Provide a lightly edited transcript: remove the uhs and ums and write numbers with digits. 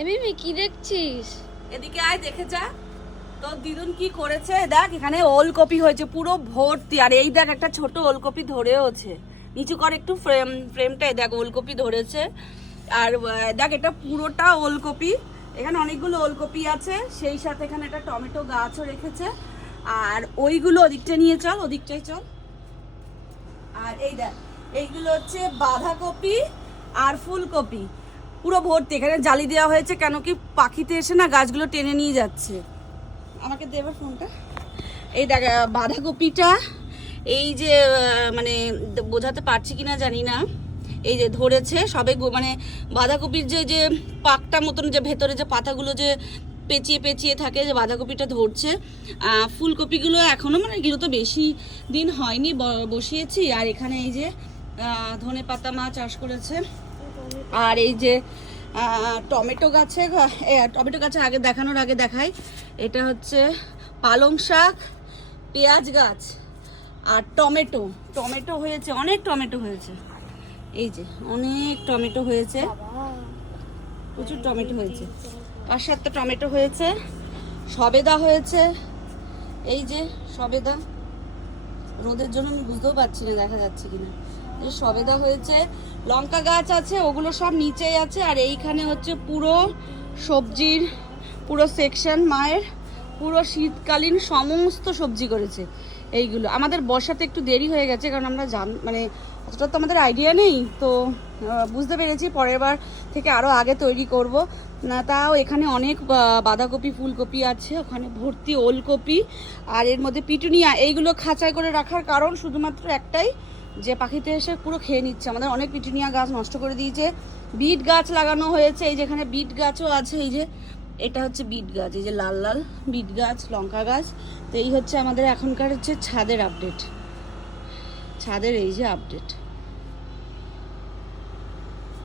এমনি কি দেখছিস? এদিকে আয় দেখে যা তো দিদুন কি করেছে। দেখ এখানে ওলকপি হয়েছে পুরো ভর্তি, আর এই দেখ একটা ছোট ওলকপি ধরেওছে। নিচু কর একটু ফ্রেমটাই, দেখ ওলকপি ধরেছে। আর দেখ এটা পুরোটা ওলকপি, এখানে অনেকগুলো ওলকপি আছে, সেই সাথে এখানে একটা টমেটো গাছও রেখেছে। আর ওইগুলো ওদিকটা নিয়ে চল, ওদিকটাই চল। আর এই দেখ এইগুলো হচ্ছে বাঁধাকপি আর ফুলকপি, পুরো ভর্তি। এখানে জালি দেওয়া হয়েছে কেন কি পাখিতে এসে না গাছগুলো টেনে নিয়ে যাচ্ছে। আমাকে দেবে ফোনটা। এই দেখ বাঁধাকপিটা, এই যে মানে বোঝাতে পারছি কিনা জানি না, এই যে ধরেছে সবে, মানে বাঁধাকপির যে যে পাকটা মতন যে ভেতরে যে পাতাগুলো যে পেঁচিয়ে পেঁচিয়ে থাকে, যে বাঁধাকপিটা ধরছে। ফুলকপিগুলো এখনও, মানে এগুলো তো বেশি দিন হয়নি বসিয়েছি। আর এখানে এই যে ধনে পাতা মা চাষ করেছে। আর এই যে টমেটো গাছে, টমেটো গাছে আগে দেখানোর আগে দেখাই, এটা হচ্ছে পালং শাক, পেঁয়াজ গাছ আর টমেটো। টমেটো হয়েছে, অনেক টমেটো হয়েছে, এই যে অনেক টমেটো হয়েছে, প্রচুর টমেটো হয়েছে, 5-7টা টমেটো হয়েছে। সবেদা হয়েছে, এই যে সবেদা, রোদের জন্য আমি বুঝতেও পারছি না দেখা যাচ্ছে কিনা। সবেদা হয়েছে, লঙ্কা গাছ আছে, ওগুলো সব নিচেই আছে। আর এইখানে হচ্ছে পুরো সবজির পুরো সেকশন, মায়ের পুরো শীতকালীন সমস্ত সবজি করেছে। এইগুলো আমাদের বর্ষাতে একটু দেরি হয়ে গেছে, কারণ আমরা মানে অতটা তো আমাদের আইডিয়া নেই, তো বুঝতে পেরেছি পরের বার থেকে আরও আগে তৈরি করব না। তাও এখানে অনেক বাঁধাকপি ফুলকপি আছে, ওখানে ভর্তি ওলকপি, আর এর মধ্যে পিটুনিয়া। এইগুলো খাঁচায় করে রাখার কারণ শুধুমাত্র একটাই, যে পাখিতে এসে পুরো খেয়ে নিচ্ছে। আমাদের অনেক পিটুনিয়া গাছ নষ্ট করে দিয়েছে। বিট গাছ লাগানো হয়েছে, এই যেখানে বিট গাছও আছে, এই যে এটা হচ্ছে বিট গাছ, এই যে লাল লাল বিট গাছ, লঙ্কা গাছ। তো এই হচ্ছে আমাদের এখনকার হচ্ছে ছাদের আপডেট, ছাদের এই যে আপডেট।